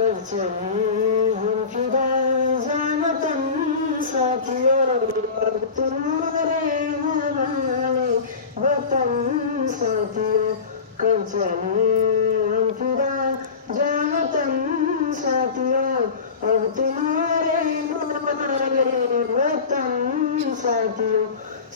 कर चले हम फिदा जानतन साथियों अब तुम्हारे हवाले वतन साथियों कर चले हम फिदा जानतन साथियों अब तुम्हारे हवाले वतन साथियों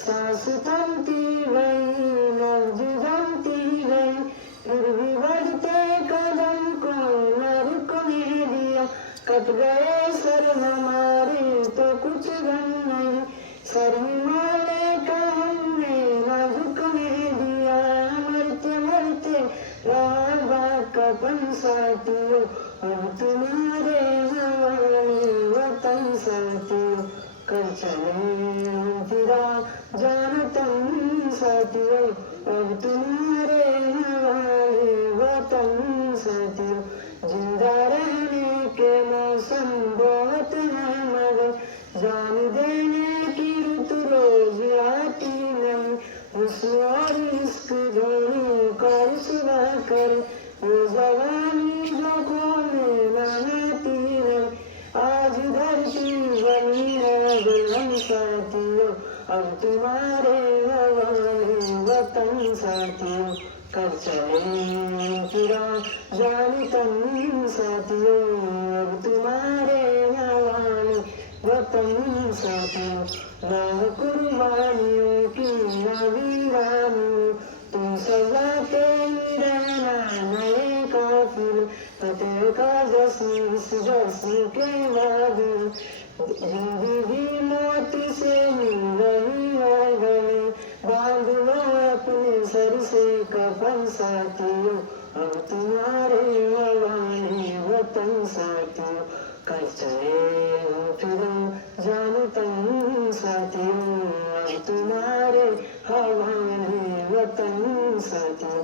सांस थमती गई लफ्ज जमती गई फिर भी बढ़ते कदम को न रुकने दिया कट गए सर हमारे तो कुछ गम नहीं सर हिमालय का हमने न झुकने दिया मरते मरते रहा कपन साथियों अब तुम्हारे हवाले वतन साथियों कर चले फिरा जानतन साथियों अब तुम्हारे हवाले वतन साथियों जिंदा रहने के मौसम बहुत है मगर जान देने की रुत रोज आती नहीं हुस्न और इश्क दोनों का रुसवा कर वो जवानी जो खोने न आती नहीं आज धरती बनी है दुल्हन साथियों अब तुम्हारे हवाले वतन साथियों कर चले फिरा जानतन साथियों अब तुम्हारे हवाले वतन साथियों राह कुर्बानियों की वीरानी तुम सजाते ही रहना नए काफिर फतेह का जश्न इस जश्न के बाद जिंदगी मौत से मिल रही है गले बांध लो अपने सर से कफन साथियों अब तुम्हारे हवाले वतन साथियों कर चले हम फिर जानतन साथियों अब तुम्हारे हवाले वतन साथियों।